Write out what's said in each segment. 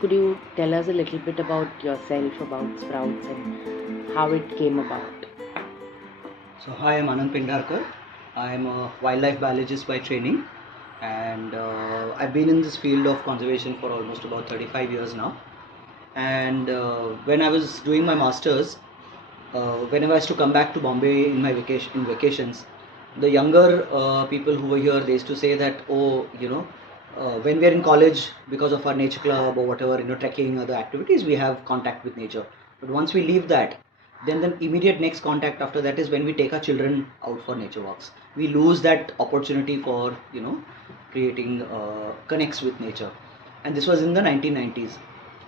could you tell us a little bit about yourself, about Sprouts, and how it came about? So hi, I'm Anand Pendharkar. I'm a wildlife biologist by training, and I've been in this field of conservation for almost about 35 years now. And when I was doing my masters, whenever I used to come back to Bombay in my vacations, the younger people who were here, they used to say that, oh, when we are in college, because of our nature club or whatever, trekking, other activities, we have contact with nature. But once we leave that, then the immediate next contact after that is when we take our children out for nature walks. We lose that opportunity for, creating connects with nature. And this was in the 1990s.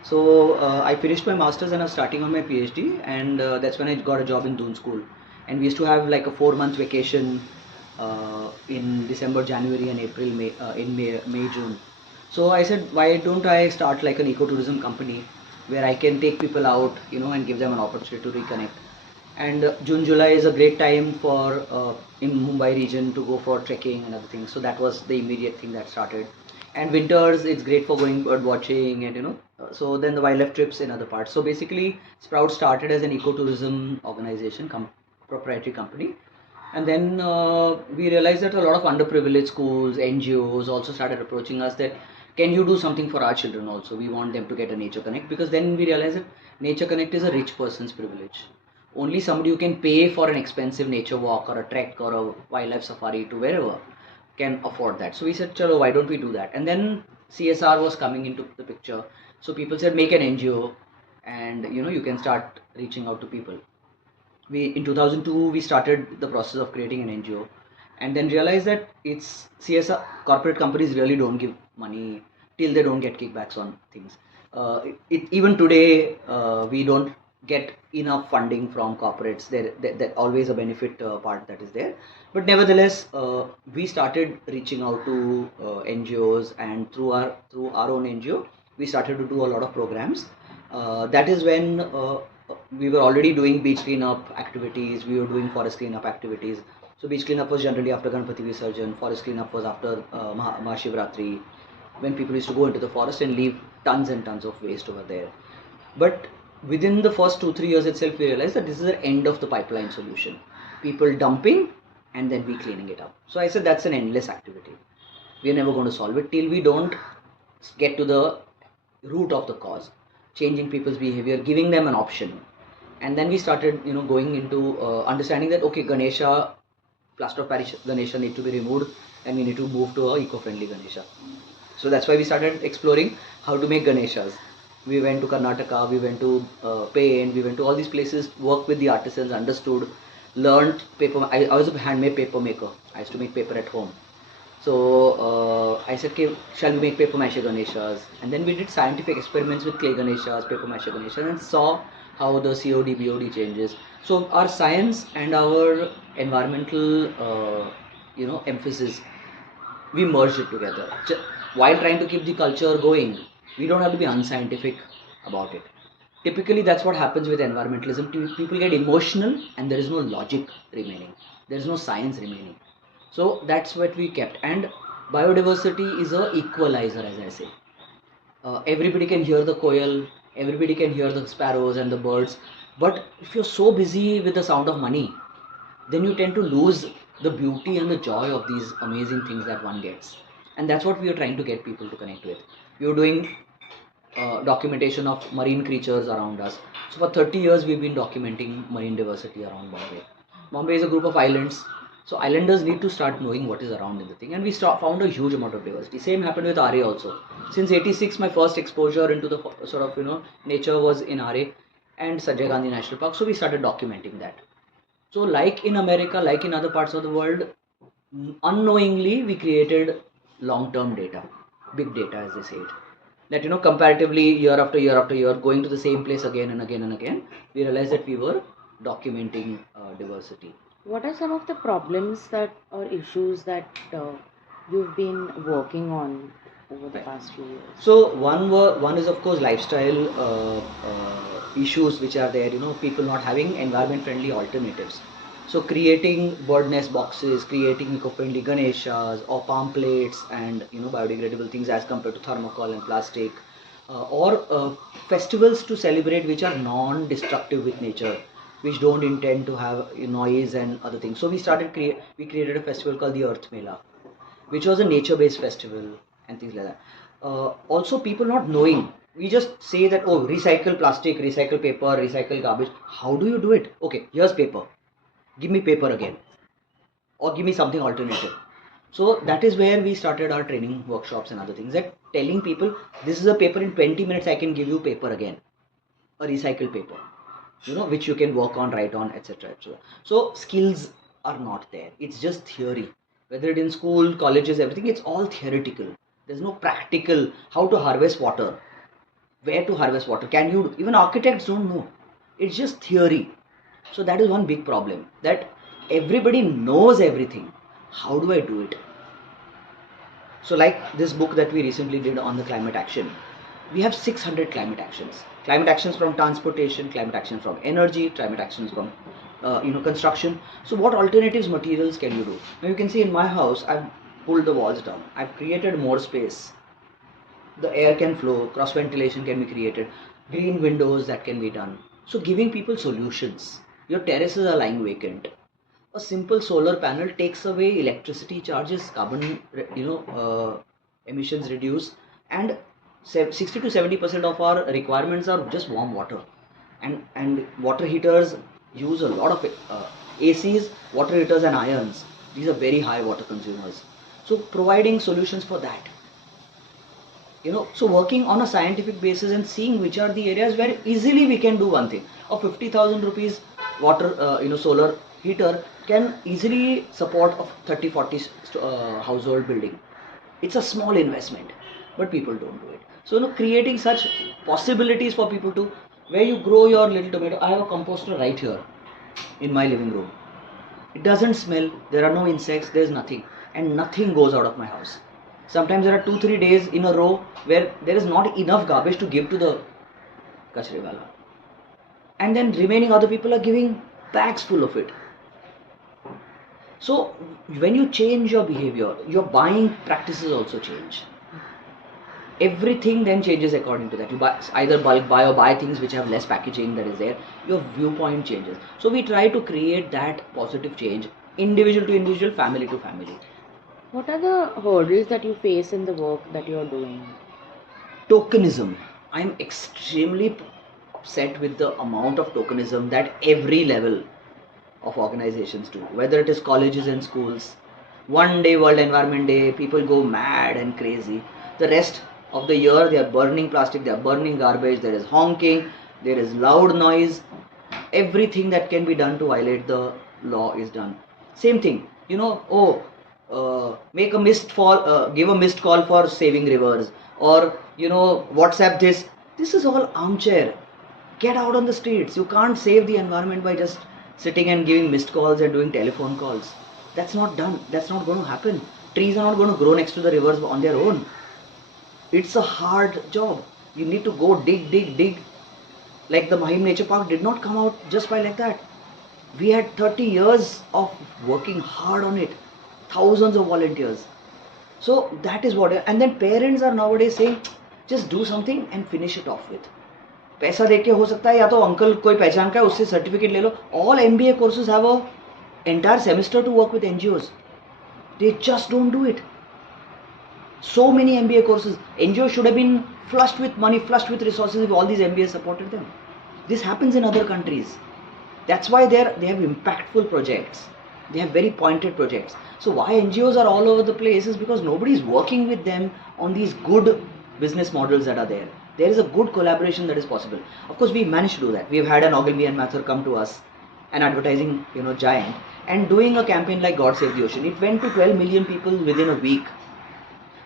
So I finished my masters and I was starting on my PhD, and that's when I got a job in Doon School. And we used to have like a 4 month vacation in December, January, and April, May, June. So I said, why don't I start like an ecotourism company where I can take people out, and give them an opportunity to reconnect. And June, July is a great time for in Mumbai region to go for trekking and other things. So that was the immediate thing that started. And winters, it's great for going bird watching and so then the wildlife trips in other parts. So basically, Sprout started as an ecotourism organization, proprietary company. And then we realized that a lot of underprivileged schools, NGOs also started approaching us that can you do something for our children also? We want them to get a nature connect, because then we realized that nature connect is a rich person's privilege. Only somebody who can pay for an expensive nature walk or a trek or a wildlife safari to wherever can afford that. So we said, chalo, why don't we do that? And then CSR was coming into the picture. So people said, make an NGO, and you can start reaching out to people. We in 2002 we started the process of creating an NGO, and then realized that it's CSR. Corporate companies really don't give money till they don't get kickbacks on things. Even today we don't get enough funding from corporates. There always a benefit part that is there, but nevertheless we started reaching out to NGOs, and through our own NGO we started to do a lot of programs. That is when we were already doing beach cleanup activities, we were doing forest cleanup activities. So beach cleanup was generally after Ganpati Visarjan, forest cleanup was after Mahashivratri, when people used to go into the forest and leave tons and tons of waste over there. But within the first 2-3 years itself, we realized that this is the end of the pipeline solution. People dumping and then we cleaning it up. So I said that's an endless activity. We are never going to solve it till we don't get to the root of the cause, changing people's behavior, giving them an option. And then we started going into understanding that okay, Ganesha, plaster of Paris Ganesha need to be removed, and we need to move to a eco-friendly Ganesha. So that's why we started exploring how to make Ganeshas. We went to Karnataka, we went to Pain, we went to all these places, worked with the artisans, understood, learned paper. I was a handmade paper maker. I used to make paper at home. So I said, okay, shall we make paper mache Ganeshas? And then we did scientific experiments with clay Ganeshas, paper mache Ganeshas, and saw how the COD, BOD changes. So our science and our environmental, emphasis, we merged it together. While trying to keep the culture going, we don't have to be unscientific about it. Typically, that's what happens with environmentalism. People get emotional and there is no logic remaining. There is no science remaining. So that's what we kept. And biodiversity is a equalizer, as I say. Everybody can hear the koel, everybody can hear the sparrows and the birds. But if you're so busy with the sound of money, then you tend to lose the beauty and the joy of these amazing things that one gets. And that's what we are trying to get people to connect with. We are doing documentation of marine creatures around us. So for 30 years we've been documenting marine diversity around Bombay. Bombay is a group of islands, so islanders need to start knowing what is around in the thing, and we found a huge amount of diversity. Same happened with RA also. Since '86, my first exposure into the sort of nature was in RA and Sanjay Gandhi National Park. So we started documenting that. So like in America, like in other parts of the world, unknowingly we created long-term data, big data as they say it. That comparatively year after year after year, going to the same place again and again and again, we realized that we were documenting diversity. What are some of the problems that or issues that you've been working on over the past few years? So one is of course lifestyle issues which are there. People not having environment-friendly alternatives. So creating bird nest boxes, creating eco-friendly Ganeshas or palm plates and biodegradable things as compared to thermocol and plastic. or festivals to celebrate which are non-destructive with nature, which don't intend to have noise and other things. So we created a festival called the Earth Mela, which was a nature-based festival and things like that. Also, people not knowing, we just say that, oh, recycle plastic, recycle paper, recycle garbage. How do you do it? Okay, here's paper. Give me paper again, or give me something alternative. So that is where we started our training workshops and other things. That telling people, this is a paper, in 20 minutes I can give you paper again, a recycled paper, which you can work on, write on, etc., etc. So skills are not there. It's just theory. Whether it in school, colleges, everything, it's all theoretical. There's no practical how to harvest water, where to harvest water. Can you? Even architects don't know. It's just theory. So that is one big problem. That everybody knows everything. How do I do it? So like this book that we recently did on the climate action, we have 600 climate actions. Climate actions from transportation, climate actions from energy, climate actions from construction. So what alternatives materials can you do? Now you can see in my house, I've pulled the walls down. I've created more space. The air can flow, cross ventilation can be created, green windows that can be done. So giving people solutions. Your terraces are lying vacant. A simple solar panel takes away electricity charges, carbon emissions reduce, and 60 to 70% of our requirements are just warm water, and water heaters use a lot of ACs, water heaters and irons. These are very high water consumers. So providing solutions for that, so working on a scientific basis and seeing which are the areas where easily we can do one thing. A 50,000 rupees water solar heater can easily support a 30-40 household building. It's a small investment, but people don't do it. So creating such possibilities for people to, where you grow your little tomato. I have a composter right here in my living room. It doesn't smell, there are no insects, there's nothing, and nothing goes out of my house. Sometimes there are 2-3 days in a row where there is not enough garbage to give to the kachre wala, and then remaining other people are giving bags full of it. So when you change your behavior, your buying practices also change. Everything then changes according to that. You either bulk buy or buy things which have less packaging that is there. Your viewpoint changes. So we try to create that positive change, individual to individual, family to family. What are the hurdles that you face in the work that you're doing? Tokenism. I'm extremely upset with the amount of tokenism that every level of organizations do, whether it is colleges and schools. One day, World Environment Day, people go mad and crazy. The rest of the year, they are burning plastic, they are burning garbage, there is honking, there is loud noise. Everything that can be done to violate the law is done. Same thing, make a give a missed call for saving rivers, or WhatsApp this. This is all armchair. Get out on the streets. You can't save the environment by just sitting and giving missed calls and doing telephone calls. That's not done. That's not going to happen. Trees are not going to grow next to the rivers on their own. It's a hard job. You need to go dig. Like the Mahim Nature Park did not come out just by like that. We had 30 years of working hard on it. Thousands of volunteers. So that is what, and then parents are nowadays saying, just do something and finish it off with. पैसा दे के हो सकता है, या तो uncle कोई पहचान का है उससे सर्टिफिकेट ले लो. All MBA courses have a entire semester to work with NGOs. They just don't do it. So many MBA courses. NGOs should have been flushed with money, flushed with resources if all these MBAs supported them. This happens in other countries. That's why they have impactful projects. They have very pointed projects. So why NGOs are all over the place is because nobody is working with them on these good business models that are there. There is a good collaboration that is possible. Of course, we managed to do that. We have had an Ogilvy and Mather come to us, an advertising giant, and doing a campaign like God Save the Ocean. It went to 12 million people within a week.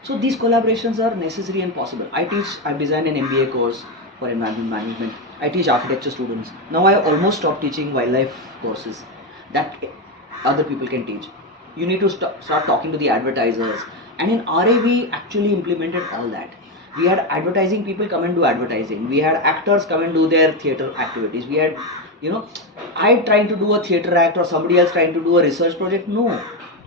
So these collaborations are necessary and possible. I've designed an MBA course for environment management. I teach architecture students. Now I almost stopped teaching wildlife courses that other people can teach. You need to start talking to the advertisers. And in RA, we actually implemented all that. We had advertising people come and do advertising. We had actors come and do their theatre activities. We had, I trying to do a theatre act or somebody else trying to do a research project. No.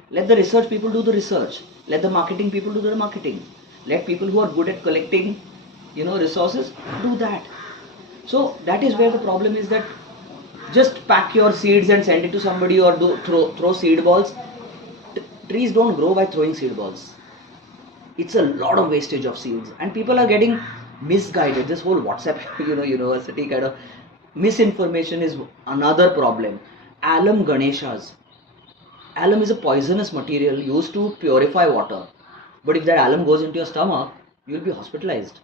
Let the research people do the research. Let the marketing people do the marketing. Let people who are good at collecting, resources, do that. So that is where the problem is, that just pack your seeds and send it to somebody, or throw seed balls. Trees don't grow by throwing seed balls. It's a lot of wastage of seeds, and people are getting misguided. This whole WhatsApp university kind of misinformation is another problem. Alum is a poisonous material used to purify water, but if that alum goes into your stomach, you'll be hospitalized.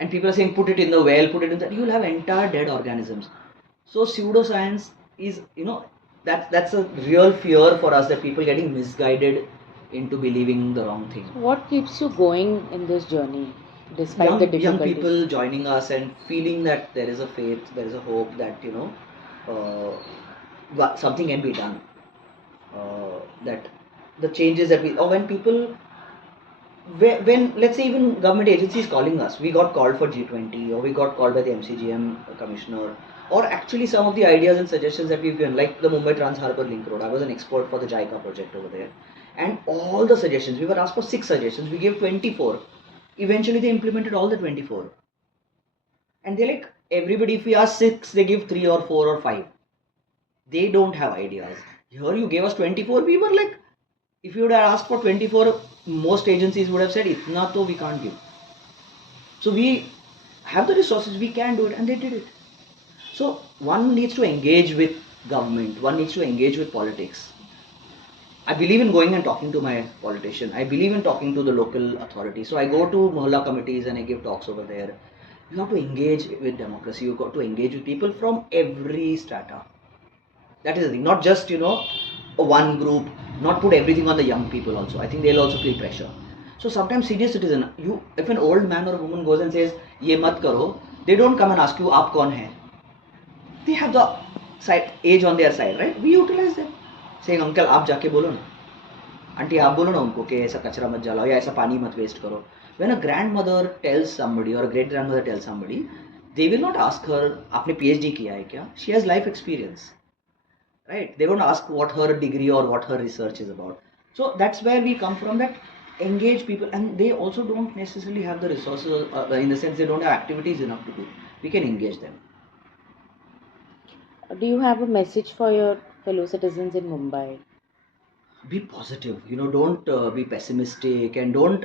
And people are saying put it in the well, put it in that, you'll have entire dead organisms. So pseudoscience is, that's a real fear for us, that people getting misguided into believing the wrong thing. What keeps you going in this journey despite the Young difficulties? people joining us and feeling that there is a faith, there is a hope that something can be done. That the changes that or when people, when let's say even government agencies calling us, we got called for G20, or we got called by the MCGM commissioner, or actually some of the ideas and suggestions that we've given, like the Mumbai Trans Harbour Link Road. I was an expert for the JICA project over there, and all the suggestions, we were asked for 6 suggestions, we gave 24. Eventually they implemented all the 24, and they're like, everybody, if we ask 6, they give 3 or 4 or 5. They don't have ideas. Here you gave us 24, we were like, if you would have asked for 24, most agencies would have said, itna to we can't give. So we have the resources, we can do it, and they did it. So one needs to engage with government, one needs to engage with politics. I believe in going and talking to my politician. I believe in talking to the local authority. So I go to Mohalla committees and I give talks over there. You have to engage with democracy. You got to engage with people from every strata. That is the thing. Not just, one group. Not put everything on the young people also. I think they'll also feel pressure. So sometimes senior citizen, if an old man or a woman goes and says, "Ye mat karo," they don't come and ask you, "Aap kaun hai?" They have the age on their side, right? We utilize them. Saying, "Uncle, आप जाके बोलो ना, aunty आप बोलो ना उनको कि ऐसा कचरा मत जलाओ या ऐसा पानी मत वेस्ट करो." When a grandmother tells somebody or a great grandmother tells somebody, they will not ask her, "आपने PhD किया है क्या?" She has life experience, right? They won't ask what her degree or what her research is about. So that's where we come from, that engage people, and they also don't necessarily have the resources, in the sense they don't have activities enough to do. We can engage them. Do you have a message for your fellow citizens in Mumbai? Be positive, don't be pessimistic, and don't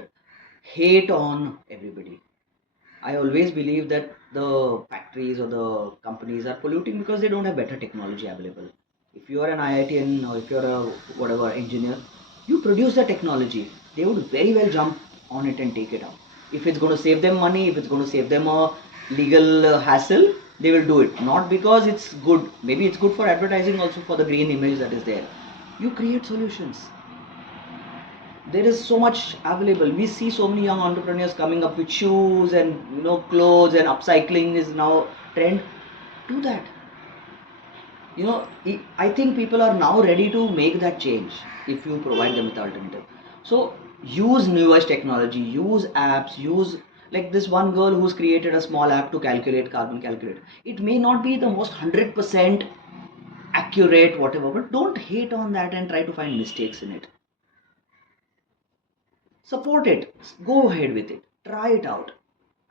hate on everybody. I always believe that the factories or the companies are polluting because they don't have better technology available. If you are an IITian, or if you're a whatever engineer, you produce the technology, they would very well jump on it and take it up. If it's going to save them money, if it's going to save them a legal hassle, they will do it. Not because it's good, maybe it's good for advertising also, for the green image that is there. You create solutions. There is so much available. We see so many young entrepreneurs coming up with shoes and clothes, and upcycling is now trend. Do that. I think people are now ready to make that change if you provide them with alternative. So use newest technology, use apps, use, like this one girl who's created a small app to calculate carbon calculator. It may not be the most 100% accurate whatever, but don't hate on that and try to find mistakes in it. Support it, go ahead with it, try it out.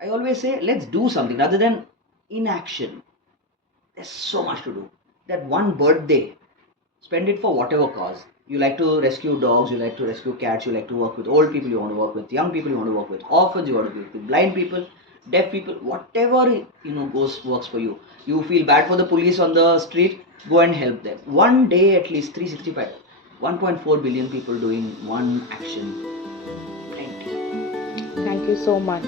I always say, let's do something rather than inaction. There's so much to do. That one birthday, spend it for whatever cause. You like to rescue dogs, you like to rescue cats, you like to work with old people, you want to work with young people, you want to work with orphans, you want to work with blind people, deaf people, whatever works for you. You feel bad for the police on the street, go and help them. One day at least, 365, 1.4 billion people doing one action. Thank you so much.